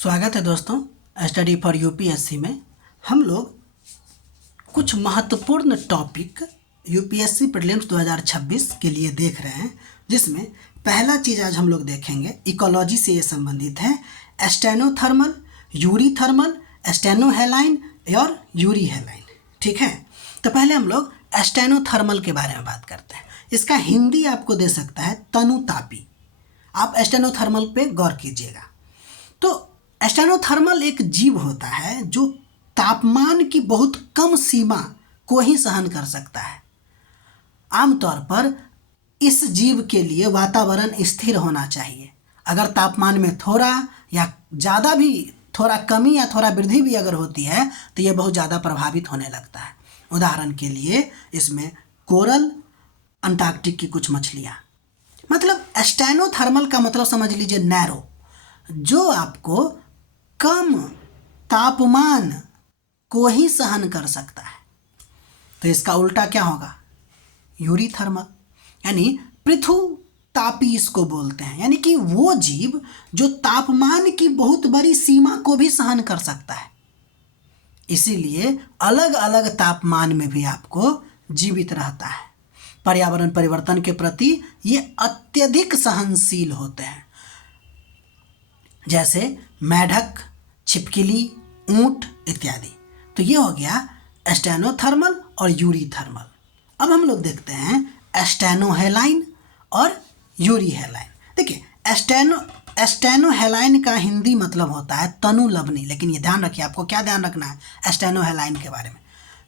स्वागत है दोस्तों। स्टडी फॉर यूपीएससी में हम लोग कुछ महत्वपूर्ण टॉपिक यूपीएससी प्रीलिम्स 2026 के लिए देख रहे हैं, जिसमें पहला चीज़ आज हम लोग देखेंगे इकोलॉजी से ये संबंधित है। स्टेनोथर्मल, यूरीथर्मल, स्टेनोहेलाइन और यूरीहेलाइन। ठीक है, तो पहले हम लोग स्टेनोथर्मल के बारे में बात करते हैं। इसका हिंदी आपको दे सकता है तनुतापी। आप स्टेनोथर्मल पे गौर कीजिएगा। तो स्टेनोथर्मल एक जीव होता है जो तापमान की बहुत कम सीमा को ही सहन कर सकता है। आमतौर पर इस जीव के लिए वातावरण स्थिर होना चाहिए। अगर तापमान में थोड़ा या ज़्यादा भी, थोड़ा कमी या थोड़ा वृद्धि भी अगर होती है तो ये बहुत ज़्यादा प्रभावित होने लगता है। उदाहरण के लिए इसमें कोरल, अंटार्कटिक की कुछ मछलियाँ। मतलब स्टेनोथर्मल का मतलब समझ लीजिए नैरो, जो आपको कम तापमान को ही सहन कर सकता है। तो इसका उल्टा क्या होगा? यूरीथर्मल, यानी पृथु तापी इसको बोलते हैं। यानी कि वो जीव जो तापमान की बहुत बड़ी सीमा को भी सहन कर सकता है। इसीलिए अलग अलग तापमान में भी आपको जीवित रहता है। पर्यावरण परिवर्तन के प्रति ये अत्यधिक सहनशील होते हैं, जैसे मेढक, छिपकली, ऊंट इत्यादि। तो ये हो गया स्टेनोथर्मल और यूरीथर्मल। अब हम लोग देखते हैं स्टेनोहेलाइन और यूरीहेलाइन। देखिए स्टेनोहेलाइन का हिंदी मतलब होता है तनु लवनी, लेकिन ये ध्यान रखिए, आपको क्या ध्यान रखना है स्टेनोहेलाइन के बारे में।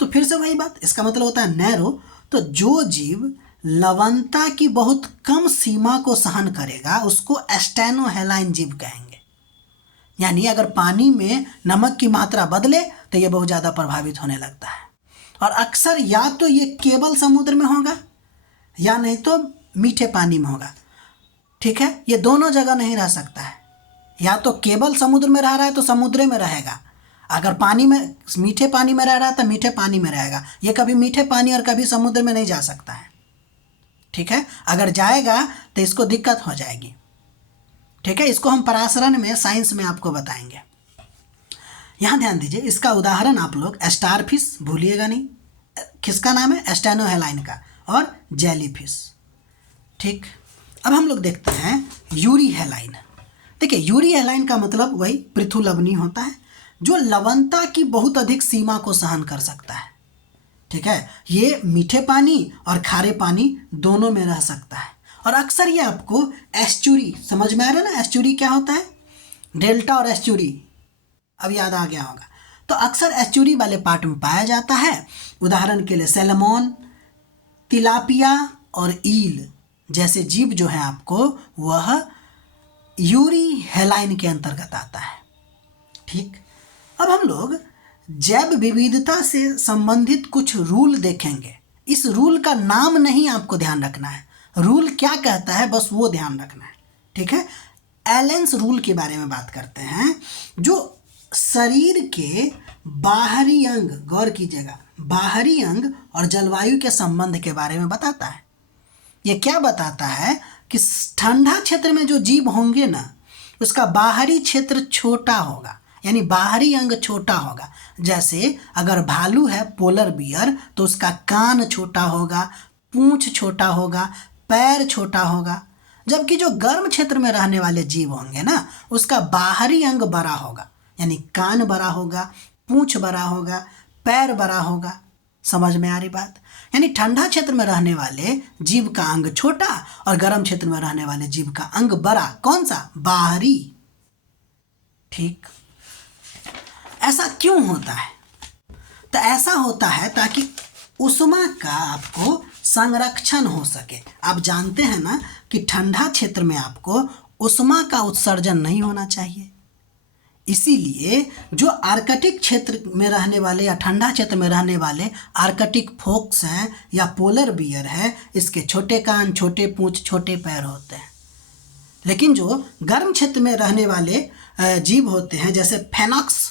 तो फिर से वही बात, इसका मतलब होता है नैरो। तो जो जीव लवणता की बहुत कम सीमा को सहन करेगा उसको स्टेनोहेलाइन जीव कहेंगे। यानी अगर पानी में नमक की मात्रा बदले तो ये बहुत ज़्यादा प्रभावित होने लगता है। और अक्सर या तो ये केवल समुद्र में होगा या नहीं तो मीठे पानी में होगा। ठीक है, ये दोनों जगह नहीं रह सकता है। या तो केवल समुद्र में रह रहा है तो समुद्र में रहेगा, अगर पानी में, मीठे पानी में रह रहा है तो मीठे पानी में रहेगा। ये कभी मीठे पानी और कभी समुद्र में नहीं जा सकता है। ठीक है, अगर जाएगा तो इसको दिक्कत हो जाएगी। ठीक है, इसको हम पराशरण में, साइंस में आपको बताएंगे। यहाँ ध्यान दीजिए, इसका उदाहरण आप लोग स्टारफिश, भूलिएगा नहीं, किसका नाम है? स्टेनोहेलाइन का, और जेलीफिश। ठीक, अब हम लोग देखते हैं यूरीहेलाइन। देखिए यूरीहेलाइन का मतलब वही पृथु लवणी होता है जो लवणता की बहुत अधिक सीमा को सहन कर सकता है। ठीक है, ये मीठे पानी और खारे पानी दोनों में रह सकता है। और अक्सर ये आपको एस्चुरी, समझ में आ रहा है ना एस्चुरी क्या होता है? डेल्टा और एस्चुरी अब याद आ गया होगा। तो अक्सर एस्चुरी वाले पार्ट में पाया जाता है। उदाहरण के लिए सैल्मन, तिलापिया और ईल जैसे जीव जो है आपको, वह यूरीहेलाइन के अंतर्गत आता है। ठीक, अब हम लोग जैव विविधता से संबंधित कुछ रूल देखेंगे। इस रूल का नाम नहीं आपको ध्यान रखना है, रूल क्या कहता है बस वो ध्यान रखना है। ठीक है, एलेंस रूल के बारे में बात करते हैं, जो शरीर के बाहरी अंग, गौर कीजिएगा, बाहरी अंग और जलवायु के संबंध के बारे में बताता है। ये क्या बताता है कि ठंडा क्षेत्र में जो जीव होंगे ना, उसका बाहरी क्षेत्र छोटा होगा, यानी बाहरी अंग छोटा होगा। जैसे अगर भालू है, पोलर बियर, तो उसका कान छोटा होगा, पूंछ छोटा होगा, पैर छोटा होगा। जबकि जो गर्म क्षेत्र में रहने वाले जीव होंगे ना, उसका बाहरी अंग बड़ा होगा, यानी कान बड़ा होगा, पूंछ बड़ा होगा, पैर बड़ा होगा। समझ में आ रही बात? यानी ठंडा क्षेत्र में रहने वाले जीव का अंग छोटा और गर्म क्षेत्र में रहने वाले जीव का अंग बड़ा। कौन सा? बाहरी। ठीक, ऐसा क्यों होता है? तो ऐसा होता है ताकि उष्मा का आपको संरक्षण हो सके। आप जानते हैं ना कि ठंडा क्षेत्र में आपको उष्मा का उत्सर्जन नहीं होना चाहिए। इसीलिए जो आर्कटिक क्षेत्र में रहने वाले या ठंडा क्षेत्र में रहने वाले आर्कटिक फोक्स हैं या पोलर बियर है, इसके छोटे कान, छोटे पूंछ, छोटे पैर होते हैं। लेकिन जो गर्म क्षेत्र में रहने वाले जीव होते हैं, जैसे फेनॉक्स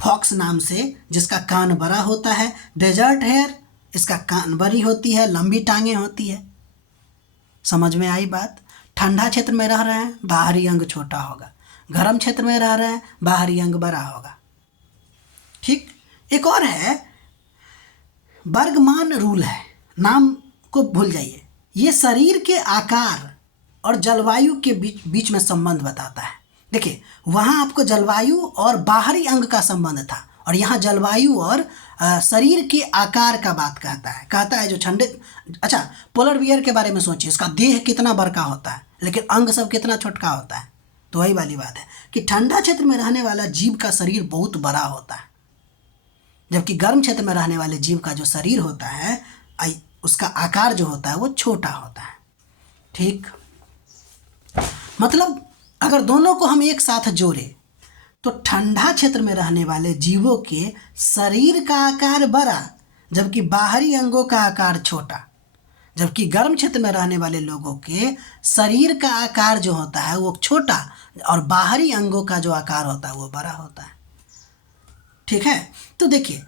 फॉक्स नाम से, जिसका कान बड़ा होता है, डेजर्ट हेयर, इसका कान बड़ी होती है, लंबी टांगें होती है। समझ में आई बात? ठंडा क्षेत्र में रह रहे हैं, बाहरी अंग छोटा होगा। गर्म क्षेत्र में रह रहे हैं, बाहरी अंग बड़ा होगा। ठीक। एक और है बर्गमान रूल है, नाम को भूल जाइए। ये शरीर के आकार और जलवायु के बीच में संबंध बताता है। देखिए, वहाँ आपको जलवायु और बाहरी अंग का संबंध था, और यहाँ जलवायु और शरीर के आकार का बात कहता है जो ठंडे। अच्छा, पोलर बियर के बारे में सोचिए, उसका देह कितना बड़का होता है लेकिन अंग सब कितना छोटका होता है। तो वही वाली बात है कि ठंडा क्षेत्र में रहने वाला जीव का शरीर बहुत बड़ा होता है, जबकि गर्म क्षेत्र में रहने वाले जीव का जो शरीर होता है उसका आकार जो होता है वो छोटा होता है। ठीक। मतलब अगर दोनों को हम एक साथ जोड़े तो ठंडा क्षेत्र में रहने वाले जीवों के शरीर का आकार बड़ा, जबकि बाहरी अंगों का आकार छोटा, जबकि गर्म क्षेत्र में रहने वाले लोगों के शरीर का आकार जो होता है वो छोटा और बाहरी अंगों का जो आकार होता है वो बड़ा होता है। ठीक है। तो देखिए,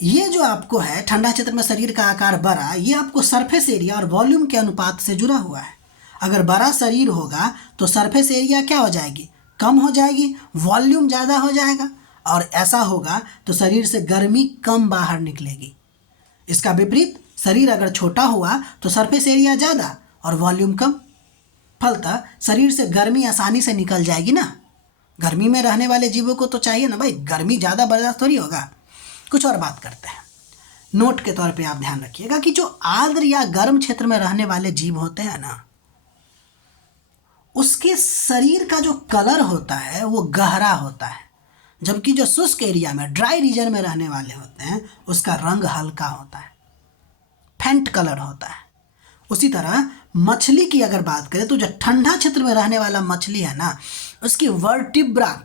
ये जो आपको है ठंडा क्षेत्र में शरीर का आकार बड़ा, ये आपको सरफेस एरिया और वॉल्यूम के अनुपात से जुड़ा हुआ है। अगर बड़ा शरीर होगा तो सरफेस एरिया क्या हो जाएगी, कम हो जाएगी, वॉल्यूम ज़्यादा हो जाएगा, और ऐसा होगा तो शरीर से गर्मी कम बाहर निकलेगी। इसका विपरीत, शरीर अगर छोटा हुआ तो सरफेस एरिया ज़्यादा और वॉल्यूम कम, फलतः शरीर से गर्मी आसानी से निकल जाएगी ना। गर्मी में रहने वाले जीवों को तो चाहिए ना भाई, गर्मी ज़्यादा बर्दाश्त थोड़ी होगा। कुछ और बात करते हैं। नोट के तौर पे आप ध्यान रखिएगा कि जो आर्द्र या गर्म क्षेत्र में रहने वाले जीव होते हैं ना, उसके शरीर का जो कलर होता है वो गहरा होता है, जबकि जो शुष्क एरिया में ड्राई रीजन में रहने वाले होते हैं उसका रंग हल्का होता है, फेंट कलर होता है। उसी तरह मछली की अगर बात करें तो जो ठंडा क्षेत्र में रहने वाला मछली है ना, उसकी वर्टिब्रा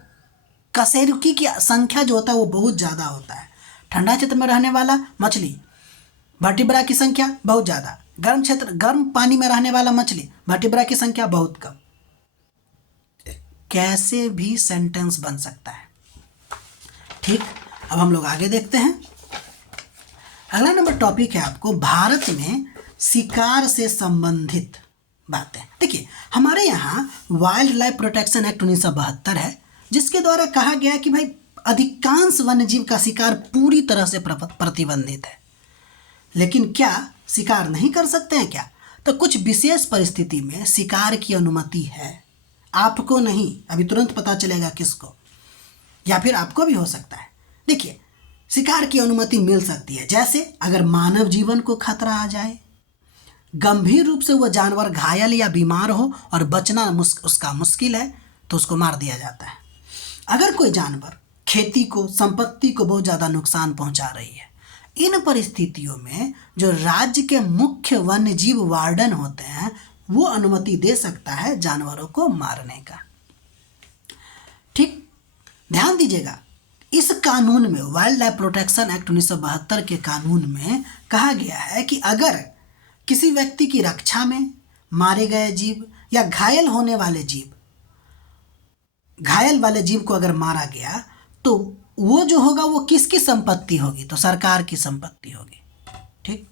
कशेरुकी की संख्या जो होता है वो बहुत ज़्यादा होता है। ठंडा क्षेत्र में रहने वाला मछली वर्टिब्रा की संख्या बहुत ज़्यादा, गर्म पानी में रहने वाला मछली वर्टिब्रा की संख्या बहुत कम। कैसे भी सेंटेंस बन सकता है। ठीक। अब हम लोग आगे देखते हैं। अगला नंबर टॉपिक है आपको भारत में शिकार से संबंधित बातें। देखिए, हमारे यहाँ वाइल्ड लाइफ प्रोटेक्शन एक्ट 1972 है, जिसके द्वारा कहा गया है कि भाई अधिकांश वन्यजीव का शिकार पूरी तरह से प्रतिबंधित है। लेकिन क्या शिकार नहीं कर सकते हैं क्या? तो कुछ विशेष परिस्थिति में शिकार की अनुमति है। आपको नहीं, अभी तुरंत पता चलेगा किसको, या फिर आपको भी हो सकता है। देखिए, शिकार की अनुमति मिल सकती है, जैसे अगर मानव जीवन को खतरा आ जाए, गंभीर रूप से वह जानवर घायल या बीमार हो और बचना उसका मुश्किल है तो उसको मार दिया जाता है। अगर कोई जानवर खेती को, संपत्ति को बहुत ज़्यादा नुकसान पहुंचा रही है, इन परिस्थितियों में जो राज्य के मुख्य वन्य जीव वार्डन होते हैं वो अनुमति दे सकता है जानवरों को मारने का। ठीक। ध्यान दीजिएगा, इस कानून में, वाइल्ड लाइफ प्रोटेक्शन एक्ट 1972 के कानून में कहा गया है कि अगर किसी व्यक्ति की रक्षा में मारे गए जीव या घायल वाले जीव को अगर मारा गया तो वो जो होगा वो किसकी संपत्ति होगी? तो सरकार की संपत्ति होगी। ठीक।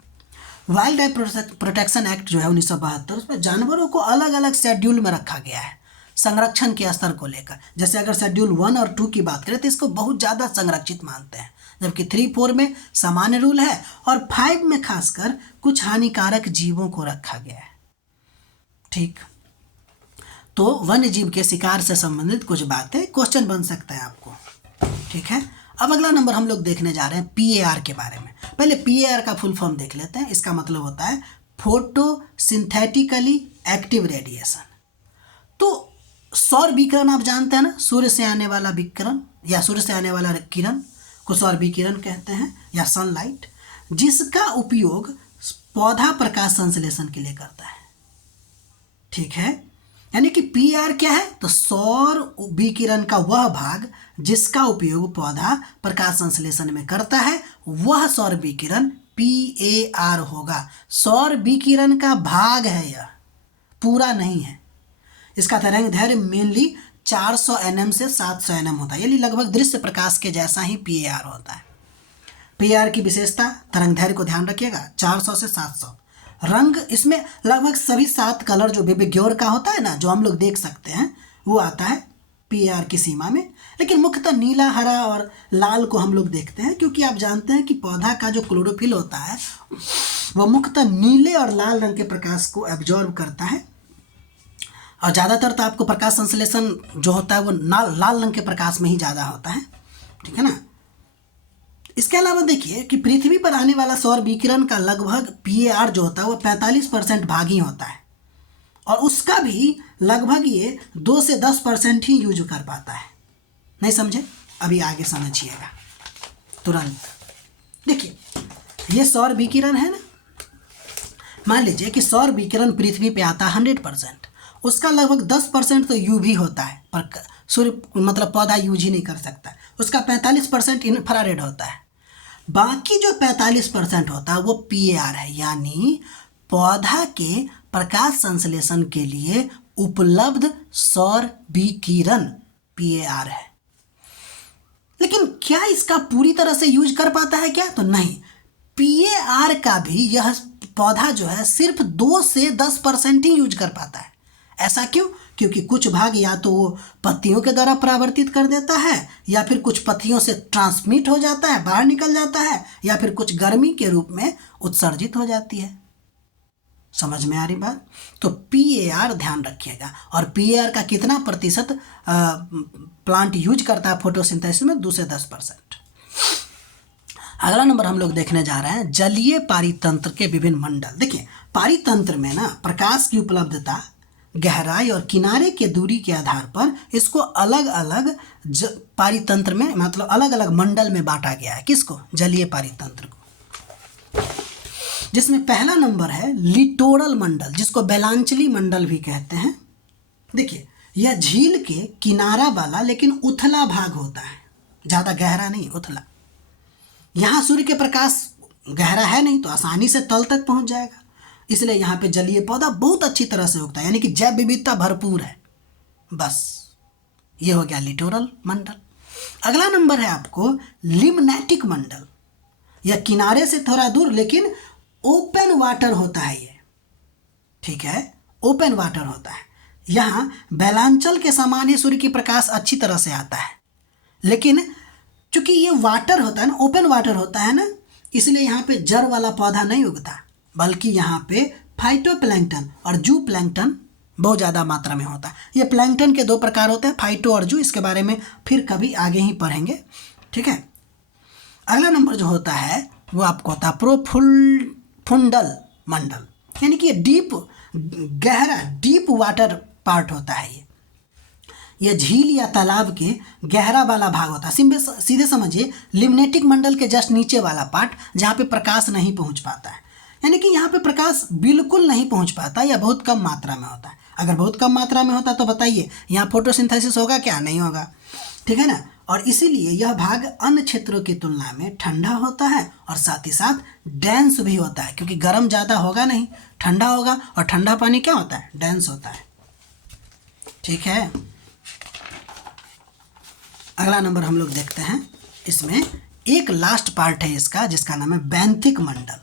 वाइल्ड लाइफ प्रोटेक्शन एक्ट जो है 1972, उसमें जानवरों को अलग अलग शेड्यूल में रखा गया है संरक्षण के स्तर को लेकर। जैसे अगर शेड्यूल 1 और 2 की बात करें तो इसको बहुत ज़्यादा संरक्षित मानते हैं, जबकि 3, 4 में सामान्य रूल है और 5 में खासकर कुछ हानिकारक जीवों को रखा गया है। ठीक। तो वन्य जीव के शिकार से संबंधित कुछ बातें क्वेश्चन बन सकता है आपको। ठीक है। अब अगला नंबर हम लोग देखने जा रहे हैं PAR के बारे में। पहले PAR का फुल फॉर्म देख लेते हैं। इसका मतलब होता है फोटोसिंथेटिकली एक्टिव रेडिएशन। तो सौर विकिरण आप जानते हैं ना, सूर्य से आने वाला विकिरण या सूर्य से आने वाला किरण को सौर विकिरण कहते हैं या सनलाइट, जिसका उपयोग पौधा प्रकाश संश्लेषण के लिए करता है। ठीक है। यानी कि PR क्या है? तो सौर विकिरण का वह भाग जिसका उपयोग पौधा प्रकाश संश्लेषण में करता है, वह सौर विकिरण PAR होगा। सौर विकिरण का भाग है, यह पूरा नहीं है। इसका तरंग दैर्घ्य मेनली 400 nm से 700 nm होता है, यानी लगभग दृश्य प्रकाश के जैसा ही PAR होता है। PAR की विशेषता, तरंग दैर्घ्य को ध्यान रखिएगा, 400 से 700। रंग, इसमें लगभग सभी 7 कलर जो बेबी ग्योर का होता है ना, जो हम लोग देख सकते हैं, वो आता है PAR की सीमा में। लेकिन मुख्यतः नीला, हरा और लाल को हम लोग देखते हैं, क्योंकि आप जानते हैं कि पौधा का जो क्लोरोफिल होता है वह मुख्यतः नीले और लाल रंग के प्रकाश को एब्जॉर्ब करता है। और ज़्यादातर तो आपको प्रकाश संश्लेषण जो होता है वो लाल रंग के प्रकाश में ही ज़्यादा होता है, ठीक है ना। इसके अलावा देखिए कि पृथ्वी पर आने वाला सौर विकिरण का लगभग PAR जो होता है वो 45% भाग ही होता है, और उसका भी लगभग ये 2 से 10% ही यूज कर पाता है। नहीं समझे? अभी आगे समझिएगा तुरंत। देखिए ये सौर विकिरण है ना, मान लीजिए कि सौर विकिरण पृथ्वी पे आता है 100%, उसका लगभग 10% तो UV होता है, पर सूर्य मतलब पौधा यूज ही नहीं कर सकता। उसका 45% इंफ्रारेड होता है। बाकी जो 45% होता है वो PAR है, यानी पौधा के प्रकाश संश्लेषण के लिए उपलब्ध सौर विकिरण PAR है। लेकिन क्या इसका पूरी तरह से यूज कर पाता है क्या? तो नहीं। PAR का भी यह पौधा जो है सिर्फ 2 से 10% ही यूज कर पाता है। ऐसा क्यों? क्योंकि कुछ भाग या तो वो पत्तियों के द्वारा परावर्तित कर देता है, या फिर कुछ पत्तियों से ट्रांसमिट हो जाता है, बाहर निकल जाता है, या फिर कुछ गर्मी के रूप में उत्सर्जित हो जाती है। समझ में आ रही बात? तो PAR ध्यान रखिएगा। और PAR का कितना प्रतिशत प्लांट यूज करता है फोटोसिंथेसिस में? 2 से 10%। अगला नंबर हम लोग देखने जा रहे हैं जलीय पारितंत्र के विभिन्न मंडल। देखिए पारितंत्र में ना प्रकाश की उपलब्धता, गहराई और किनारे के दूरी के आधार पर इसको अलग अलग पारितंत्र में मतलब अलग अलग मंडल में बांटा गया है। किसको? जलीय पारितंत्र को। जिसमें पहला नंबर है लिटोरल मंडल, जिसको बेलांचली मंडल भी कहते हैं। देखिए यह झील के किनारा वाला लेकिन उथला भाग होता है, ज़्यादा गहरा नहीं, उथला। यहाँ सूर्य के प्रकाश गहरा है नहीं तो आसानी से तल तक पहुँच जाएगा, इसलिए यहाँ पे जलीय पौधा बहुत अच्छी तरह से उगता है, यानी कि जैव विविधता भरपूर है। बस ये हो गया लिटोरल मंडल। अगला नंबर है आपको लिम्नेटिक मंडल। यह किनारे से थोड़ा दूर लेकिन ओपन वाटर होता है ये, ठीक है, ओपन वाटर होता है। यहाँ बेलांचल के समान ही सूर्य की प्रकाश अच्छी तरह से आता है, लेकिन चूंकि ये वाटर होता है ना, ओपन वाटर होता है ना, इसलिए यहाँ पे जड़ वाला पौधा नहीं उगता, बल्कि यहाँ पे फाइटोप्लैंक्टन और जू प्लैंक्टन बहुत ज़्यादा मात्रा में होता है। ये प्लैंक्टन के 2 प्रकार होते हैं, फाइटो और जू। इसके बारे में फिर कभी आगे ही पढ़ेंगे, ठीक है। अगला नंबर जो होता है वो आपको होता है प्रोफुंडल मंडल, यानी कि डीप, गहरा, डीप वाटर पार्ट होता है। यह झील या तालाब के गहरा वाला भाग होता है। सीधे समझिए लिम्नेटिक मंडल के जस्ट नीचे वाला पार्ट, जहाँ पे प्रकाश नहीं पहुँच पाता है, यानी कि यहाँ पे प्रकाश बिल्कुल नहीं पहुँच पाता या बहुत कम मात्रा में होता है। अगर बहुत कम मात्रा में होता तो बताइए यहाँ फोटोसिंथेसिस होगा क्या? नहीं होगा, ठीक है ना। और इसीलिए यह भाग अन्य क्षेत्रों की तुलना में ठंडा होता है और साथ ही साथ डेंस भी होता है, क्योंकि गर्म ज़्यादा होगा नहीं, ठंडा होगा, और ठंडा पानी क्या होता है? डेंस होता है, ठीक है। अगला नंबर हम लोग देखते हैं, इसमें एक लास्ट पार्ट है इसका जिसका नाम है बेंथिक मंडल,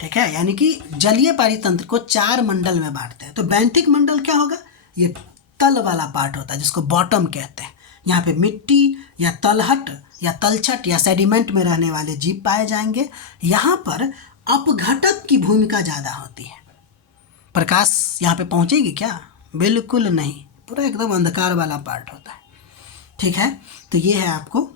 ठीक है, यानी कि जलीय पारितंत्र को 4 मंडल में बांटते हैं। तो बेंथिक मंडल क्या होगा? ये तल वाला पार्ट होता है जिसको बॉटम कहते हैं। यहाँ पे मिट्टी या तलहट या तलछट या सेडिमेंट में रहने वाले जीव पाए जाएंगे। यहाँ पर अपघटक की भूमिका ज़्यादा होती है। प्रकाश यहाँ पे पहुँचेगी क्या? बिल्कुल नहीं, पूरा एकदम अंधकार वाला पार्ट होता है, ठीक है। तो ये है आपको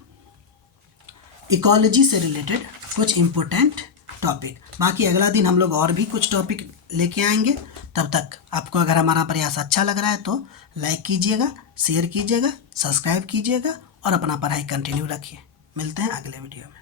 इकोलॉजी से रिलेटेड कुछ इम्पोर्टेंट टॉपिक। बाकी अगला दिन हम लोग और भी कुछ टॉपिक लेके आएंगे। तब तक आपको अगर हमारा प्रयास अच्छा लग रहा है तो लाइक कीजिएगा, शेयर कीजिएगा, सब्सक्राइब कीजिएगा और अपना पढ़ाई कंटिन्यू रखिए। मिलते हैं अगले वीडियो में।